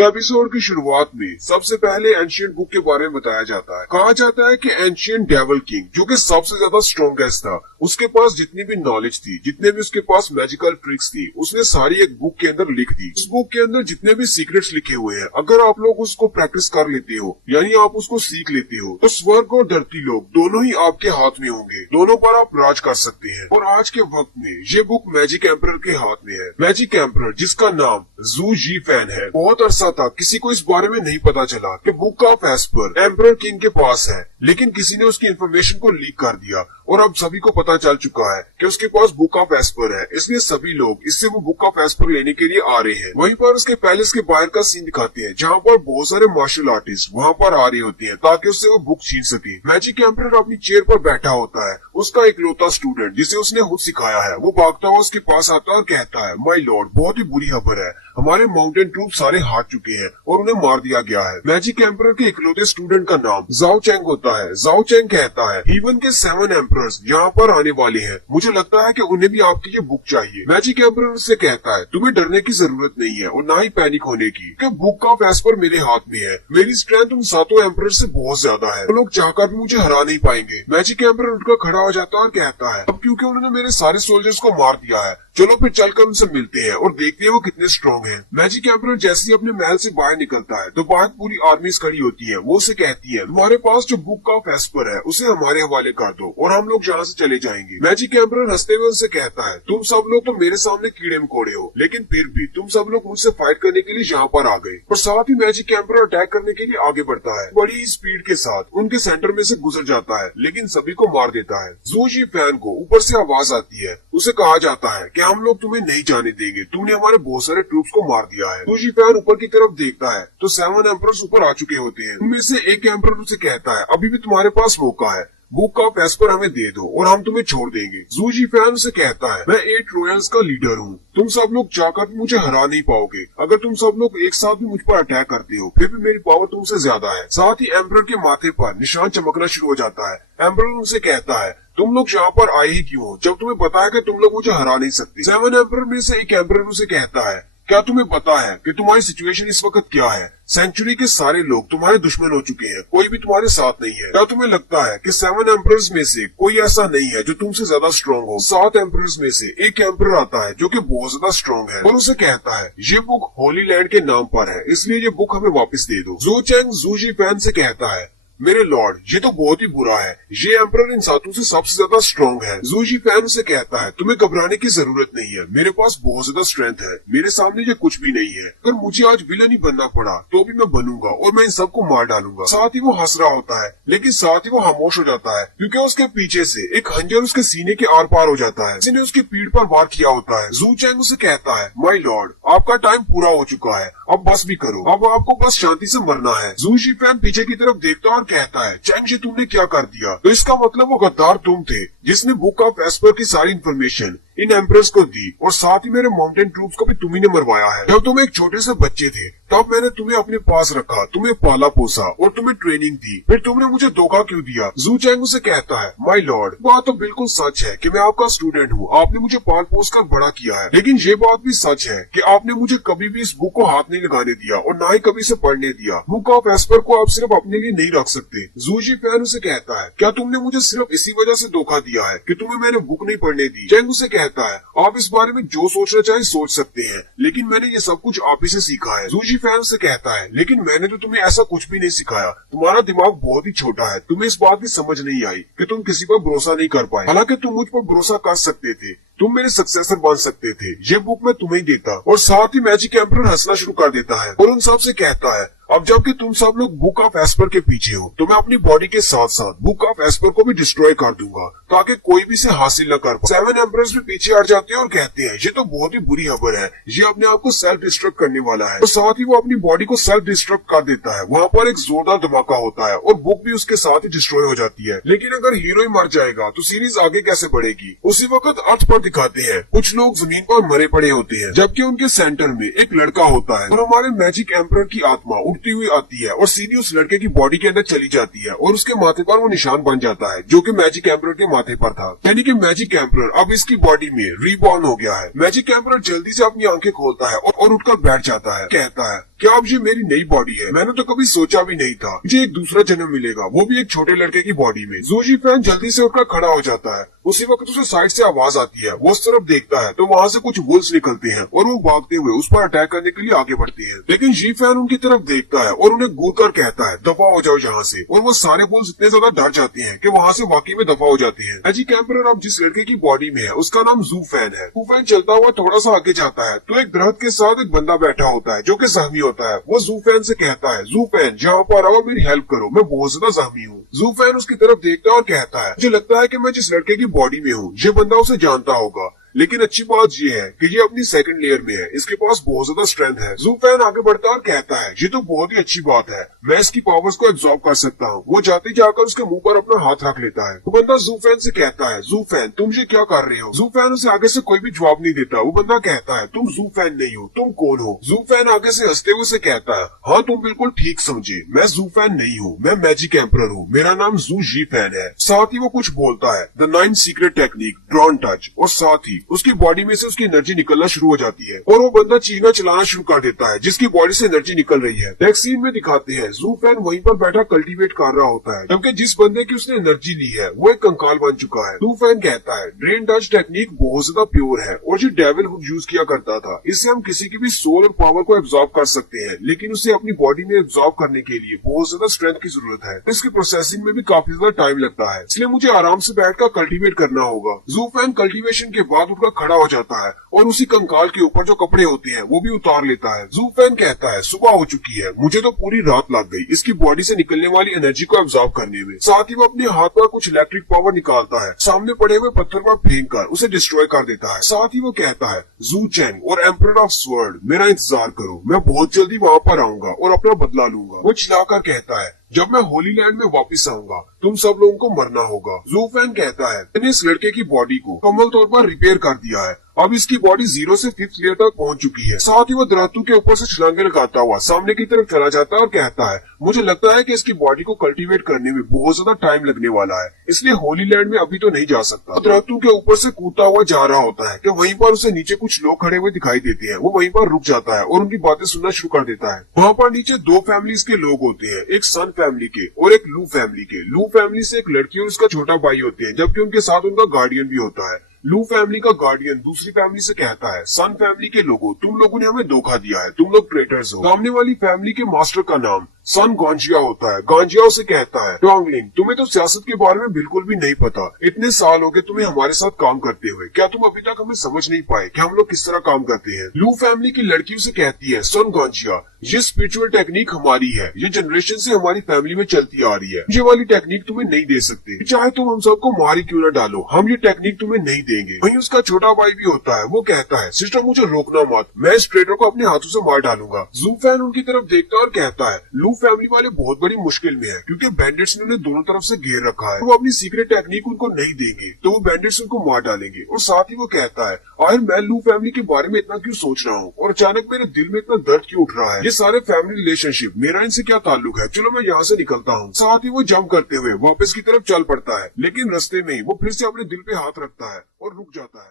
तो एपिसोड की शुरुआत में सबसे पहले एंशिएंट बुक के बारे में बताया जाता है। कहा जाता है कि एंशिएंट डेविल किंग, जो कि सबसे ज्यादा स्ट्रॉन्गेस्ट था, उसके पास जितनी भी नॉलेज थी, जितने भी उसके पास मैजिकल ट्रिक्स थी, उसने सारी एक बुक के अंदर लिख दी। उस बुक के अंदर जितने भी सीक्रेट्स लिखे हुए हैं, अगर आप लोग उसको प्रैक्टिस कर लेते हो, यानी आप उसको सीख लेते हो, तो स्वर्ग और धरती लोग दोनों ही आपके हाथ में होंगे, दोनों पर आप राज कर सकते हैं। और आज के वक्त में ये बुक मैजिक एम्परर के हाथ में है। मैजिक एम्परर, जिसका नाम जू जी फैन है, बहुत अरसा तक किसी को इस बारे में नहीं पता चला कि book of Esper emperor king के पास है, लेकिन किसी ने उसकी इन्फॉर्मेशन को लीक कर दिया और अब सभी को पता चल चुका है कि उसके पास बुक ऑफ एस्पर है। इसलिए सभी लोग इससे वो बुक ऑफ एस्पर लेने के लिए आ रहे हैं। वहीं पर उसके पैलेस के बाहर का सीन दिखाते हैं, जहाँ पर बहुत सारे मार्शल आर्टिस्ट वहाँ पर आ रहे होते हैं ताकि उससे वो बुक छीन सके। मैजिक एम्परर अपनी चेयर पर बैठा होता है। उसका इकलौता स्टूडेंट, जिसे उसने खुद सिखाया है, वो भागता हुआ उसके पास आता है और कहता है, माय लॉर्ड, बहुत ही बुरी खबर है, हमारे माउंटेन ट्रूप सारे हार चुके हैं और उन्हें मार दिया गया है। मैजिक एम्परर के इकलौते स्टूडेंट का नाम जाओ चेंग होता है। जाओ चेंग कहता है, हीवन के 7 एम्परर्स यहाँ पर आने वाले हैं, मुझे लगता है कि उन्हें भी आपकी ये बुक चाहिए। मैजिक एम्परर उससे कहता है, तुम्हें डरने की जरूरत नहीं है और न ही पैनिक होने की, क्योंकि बुक ऑफ एस्पर मेरे हाथ में है। मेरी स्ट्रेंथ उन 7 एम्परर से बहुत ज्यादा है, वो लोग चाहकर भी मुझे हरा नहीं पाएंगे। मैजिक एम्परर उठकर खड़ा हो जाता है और कहता है, अब क्योंकि उन्होंने मेरे सारे सोल्जर्स को मार दिया है, चलो फिर चलकर उनसे मिलते हैं और देखते हैं वो कितने स्ट्रॉन्ग हैं। मैजिक एम्परर जैसे ही अपने महल से बाहर निकलता है तो बाहर पूरी आर्मी खड़ी होती है। वो उसे कहती है, तुम्हारे पास जो बुक ऑफ एस्पर है उसे हमारे हवाले कर दो और हम लोग यहाँ से चले जाएंगे। मैजिक एम्परर हंसते हुए उनसे कहता है, तुम सब लोग तो मेरे सामने कीड़े मकोड़े हो, लेकिन फिर भी तुम सब लोग मुझसे फाइट करने के लिए यहाँ पर आ गए। और साथ ही मैजिक एम्परर अटैक करने के लिए आगे बढ़ता है, बड़ी स्पीड के साथ उनके सेंटर में से गुजर जाता है, लेकिन सभी को मार देता है। जू जी फैन को ऊपर से आवाज आती है, उसे कहा जाता है कि हम लोग तुम्हें नहीं जाने देंगे, तुमने हमारे बहुत सारे ट्रूप्स को मार दिया है। जू जी फैन ऊपर की तरफ देखता है तो 7 एम्परर्स ऊपर आ चुके होते हैं। उनमें से एक एम्परर उसे कहता है, अभी भी तुम्हारे पास मौका है, बुक ऑफ एस्पर हमें दे दो और हम तुम्हें छोड़ देंगे। जू जी फैन से कहता है, मैं 8 रॉयल्स का लीडर हूँ, तुम सब लोग चाहकर भी मुझे हरा नहीं पाओगे। अगर तुम सब लोग एक साथ भी मुझ पर अटैक करते हो, फिर भी मेरी पावर तुमसे ज्यादा है। साथ ही एम्परर के माथे पर निशान चमकना शुरू हो जाता है। एम्परर उनसे कहता है, तुम लोग यहाँ पर आए ही क्यों हो, जब तुम्हें पता है कि तुम लोग मुझे हरा नहीं सकते। 7 एम्परर में से एक एम्परर उसे कहता है, क्या तुम्हें पता है कि तुम्हारी सिचुएशन इस वक्त क्या है? सेंचुरी के सारे लोग तुम्हारे दुश्मन हो चुके हैं, कोई भी तुम्हारे साथ नहीं है। क्या तुम्हें लगता है कि 7 एम्परर्स में से कोई ऐसा नहीं है जो तुमसे ज्यादा स्ट्रॉन्ग हो? 7 एम्परर्स में से एक एम्परर आता है जो कि बहुत ज्यादा स्ट्रॉन्ग है और उसे कहता है, ये बुक होली लैंड के नाम पर है, इसलिए ये बुक हमें वापस दे दो। जू चेंग जू जी फैन से कहता है, मेरे लॉर्ड, ये तो बहुत ही बुरा है, ये एम्परर इन 7 से सबसे ज्यादा स्ट्रॉन्ग है। जू जी फैन से कहता है, तुम्हें घबराने की जरूरत नहीं है, मेरे पास बहुत ज्यादा स्ट्रेंथ है, मेरे सामने ये कुछ भी नहीं है। अगर मुझे आज विलन ही बनना पड़ा तो भी मैं बनूंगा और मैं इन सबको मार डालूंगा। साथ ही वो हंस रहा होता है, लेकिन साथ ही वो खामोश हो जाता है क्योंकि उसके पीछे से एक खंजर उसके सीने के आर पार हो जाता है। किसी ने उसकी पीठ पर वार किया होता है। जू चेंग उसे कहता है, माय लॉर्ड, आपका टाइम पूरा हो चुका है, अब बस भी करो, अब आपको बस शांति से मरना है। जू जी फैन पीछे की तरफ देखता और कहता है, चेंग जी, तुमने क्या कर दिया? तो इसका मतलब वो गद्दार तुम थे जिसने बुक ऑफ एस्पर की सारी इन्फॉर्मेशन इन एम्परर्स को दी और साथ ही मेरे माउंटेन ट्रूप्स को भी तुम्ही ने मरवाया है। जब तुम एक छोटे से बच्चे थे तब मैंने तुम्हें अपने पास रखा, तुम्हें पाला पोसा और तुम्हें ट्रेनिंग दी, फिर तुमने मुझे धोखा क्यों दिया? जू चेंग उसे कहता है, माय लॉर्ड, बात तो बिल्कुल सच है कि मैं आपका स्टूडेंट हूँ, आपने मुझे पाल पोस कर बड़ा किया है, लेकिन ये बात भी सच है कि आपने मुझे कभी भी इस बुक को हाथ नहीं लगाने दिया और न ही कभी से पढ़ने दिया। बुक ऑफ एस्पर को आप सिर्फ अपने लिए नहीं रख सकते। जू जी फैन उसे कहता है, क्या तुमने मुझे सिर्फ इसी वजह से धोखा दिया है कि तुम्हें मैंने बुक नहीं पढ़ने दी? चेंग उसे कहता है, आप इस बारे में जो सोचना चाहे सोच सकते हैं, लेकिन मैंने ये सब कुछ आप ही से सीखा है। जू जी फैन से कहता है, लेकिन मैंने तो तुम्हें ऐसा कुछ भी नहीं सिखाया, तुम्हारा दिमाग बहुत ही छोटा है, तुम्हें इस बात की समझ नहीं आई कि तुम किसी पर भरोसा नहीं कर पाए। हालांकि तुम मुझ पर भरोसा कर सकते थे, तुम मेरे सक्सेसर बन सकते थे, ये बुक मैं तुम्हें देता। और साथ ही मैजिक एम्परर हंसना शुरू कर देता है और उन सब से कहता है, अब जबकि तुम सब लोग बुक ऑफ एस्पर के पीछे हो तो मैं अपनी बॉडी के साथ साथ बुक ऑफ एस्पर को भी डिस्ट्रॉय कर दूंगा ताकि कोई भी इसे हासिल न कर पाए। 7 एम्परर्स भी पीछे हट जाते हैं और कहते हैं, ये तो बहुत ही बुरी खबर है, ये अपने आप को सेल्फ डिस्ट्रक्ट करने वाला है। और साथ ही वो अपनी बॉडी को सेल्फ डिस्ट्रक्ट कर देता है। वहाँ पर एक जोरदार धमाका होता है और बुक भी उसके साथ ही डिस्ट्रॉय हो जाती है। लेकिन अगर हीरो ही मर जाएगा तो सीरीज आगे कैसे बढ़ेगी? उसी वक्त अर्थ पर दिखाते हैं कुछ लोग जमीन पर मरे पड़े होते हैं, जबकि उनके सेंटर में एक लड़का होता है और हमारे मैजिक एम्परर की आत्मा उड़ती हुई आती है और सीधी उस लड़के की बॉडी के अंदर चली जाती है और उसके माथे पर वो निशान बन जाता है जो कि मैजिक एम्परर के माथे पर था। यानी कि मैजिक एम्परर अब इसकी बॉडी में रीबॉर्न हो गया है। मैजिक एम्परर जल्दी से अपनी आंखें खोलता है और उठकर बैठ जाता है। कहता है, क्या अब ये मेरी नई बॉडी है? मैंने तो कभी सोचा भी नहीं था मुझे एक दूसरा जन्म मिलेगा, वो भी एक छोटे लड़के की बॉडी में। जू जी फैन जल्दी से उठकर खड़ा हो जाता है। उसी वक्त उसे साइड से आवाज आती है। वो उस तरफ देखता है तो वहाँ से कुछ वुल्व्स निकलते हैं और वो भागते हुए उस पर अटैक करने के लिए आगे बढ़ते हैं। लेकिन जी फैन उनकी तरफ देखता है और उन्हें घूर कर कहता है दफा हो जाओ यहाँ से। और वो सारे वुल्व्स इतने ज्यादा डर जाते हैं कि वहाँ से वाकई में दफा हो जाते हैं। मैजिक एम्परर अब जिस लड़के की बॉडी में है उसका नाम जू फैन है। जू फैन चलता हुआ थोड़ा सा आगे जाता है तो एक दरख्त के साथ एक बंदा बैठा होता है जो कि जख्मी होता है। वो जू फैन से कहता है जू फैन यहाँ पर आओ, मेरी हेल्प करो, मैं बहुत ज्यादा जख्मी हूँ। जू फैन उसकी तरफ देखता है और कहता है मुझे लगता है कि मैं जिस लड़के की बॉडी में हूँ ये बंदा उसे जानता होगा, लेकिन अच्छी बात ये है कि ये अपनी सेकंड लेयर में है, इसके पास बहुत ज्यादा स्ट्रेंथ है। जू फैन आगे बढ़ता है और कहता है ये तो बहुत ही अच्छी बात है, मैं इसकी पावर्स को एब्जॉर्ब कर सकता हूँ। वो जाते जाकर उसके मुंह पर अपना हाथ रख लेता है। वो बंदा जू फैन से कहता है जू फैन तुम ये क्या कर रहे हो? जू फैन उसे आगे से कोई भी जवाब नहीं देता। वो बंदा कहता है तुम जू फैन नहीं हो, तुम कौन हो? जू फैन आगे से हंसते हुए से कहता है हाँ तुम बिल्कुल ठीक समझे, मैं जू फैन नहीं हूँ, मैं मैजिक एम्परर हूँ, मेरा नाम जू जी फैन है। साथ ही वो कुछ बोलता है the 9 secret technique drawn touch, और साथ ही उसकी बॉडी में से उसकी एनर्जी निकलना शुरू हो जाती है और वो बंदा चीखना चलाना शुरू कर देता है जिसकी बॉडी से एनर्जी निकल रही है। नेक्स्ट सीन में दिखाते हैं जू फैन वहीं पर बैठा कल्टीवेट कर रहा होता है जबकि जिस बंदे की उसने एनर्जी ली है वो एक कंकाल बन चुका है। जू फैन कहता है ड्रेन टच टेक्निक बहुत ज्यादा प्योर है और जो डेविल यूज किया करता था, इससे हम किसी की भी सोल और पावर को एब्जॉर्ब कर सकते हैं, लेकिन उसे अपनी बॉडी में एब्जॉर्ब करने के लिए बहुत ज्यादा स्ट्रेंथ की जरूरत है। इसकी प्रोसेसिंग में भी काफी ज्यादा टाइम लगता है, इसलिए मुझे आराम से बैठकर कल्टीवेट करना होगा। जू फैन कल्टीवेशन के बाद उठकर खड़ा हो जाता है और उसी कंकाल के ऊपर जो कपड़े होते हैं वो भी उतार लेता है। जू फैन कहता है सुबह हो चुकी है, मुझे तो पूरी रात लग गई इसकी बॉडी से निकलने वाली एनर्जी को एब्जॉर्ब करने में। साथ ही वो अपने हाथ पर कुछ इलेक्ट्रिक पावर निकालता है, सामने पड़े हुए पत्थर पर फेंक कर उसे डिस्ट्रॉय कर देता है। साथ ही वो कहता है जू चैंग और एम्परर ऑफ स्वर्ड मेरा इंतजार करो, मैं बहुत जल्दी वहाँ पर आऊंगा और अपना बदला लूंगा। वो चिल्लाकर कहता है जब मैं होली लैंड में वापस आऊंगा तुम सब लोगों को मरना होगा। जू फैन कहता है मैंने इस लड़के की बॉडी को मुकम्मल तौर पर रिपेयर कर दिया है, अब इसकी बॉडी 0 से 5th लेयर तक पहुंच चुकी है। साथ ही वो दरख्तों के ऊपर से छलांगे लगाता हुआ सामने की तरफ चला जाता है और कहता है मुझे लगता है कि इसकी बॉडी को कल्टीवेट करने में बहुत ज्यादा टाइम लगने वाला है, इसलिए होली लैंड में अभी तो नहीं जा सकता। तो दरख्तों के ऊपर से कूदता हुआ जा रहा होता है कि वहीं पर उसे नीचे कुछ लोग खड़े हुए दिखाई देते हैं। वो वहीं पर रुक जाता है और उनकी बातें सुनना शुरू कर देता है। वहाँ पर नीचे 2 फैमिलीज के लोग होते हैं, एक सन फैमिली के और एक लू फैमिली के। लू फैमिली से एक लड़की और उसका छोटा भाई होते हैं, जबकि उनके साथ उनका गार्डियन भी होता है। लू फैमिली का गार्डियन दूसरी फैमिली से कहता है सन फैमिली के लोगों तुम लोगों ने हमें धोखा दिया है, तुम लोग ट्रेटर्स हो। सामने वाली फैमिली के मास्टर का नाम सन गांजिया होता है। गांजिया उसे कहता है डोंगलिंग तुम्हें तो सियासत के बारे में बिल्कुल भी नहीं पता, इतने साल हो गए तुम्हें हमारे साथ काम करते हुए, क्या तुम अभी तक हमें समझ नहीं पाए कि हम लोग किस तरह काम करते हैं? लू फैमिली की लड़की उसे कहती है सन गांजिया ये स्पिरिचुअल टेक्निक हमारी है, ये जनरेशन से हमारी फैमिली में चलती आ रही है, ये वाली टेक्निक तुम्हें नहीं दे सकते, चाहे तुम हम सबको मार ही क्यों न डालो, हम ये टेक्निक तुम्हें नहीं देंगे। वहीं उसका छोटा भाई भी होता है, वो कहता है सिस्टर मुझे रोकना मत, मैं इस ट्रेडर को अपने हाथों से मार डालूंगा। जू फैन उनकी तरफ देखता है और कहता है लू फैमिली वाले बहुत बड़ी मुश्किल में है क्योंकि बैंडिट्स ने उन्हें दोनों तरफ से घेर रखा है, वो अपनी सीक्रेट टेक्निक उनको नहीं देंगे तो वो बैंडिट्स उनको मार डालेंगे। और साथ ही वो कहता है आखिर मैं लू फैमिली के बारे में इतना क्यों सोच रहा हूँ और अचानक मेरे दिल में इतना दर्द क्यों उठ रहा है, ये सारे फैमिली रिलेशनशिप मेरा इनसे क्या ताल्लुक है, चलो मैं यहाँ से निकलता हूँ। साथ ही वो जंप करते हुए वापस की तरफ चल पड़ता है, लेकिन रास्ते में ही वो फिर से अपने दिल पे हाथ रखता है और रुक जाता है।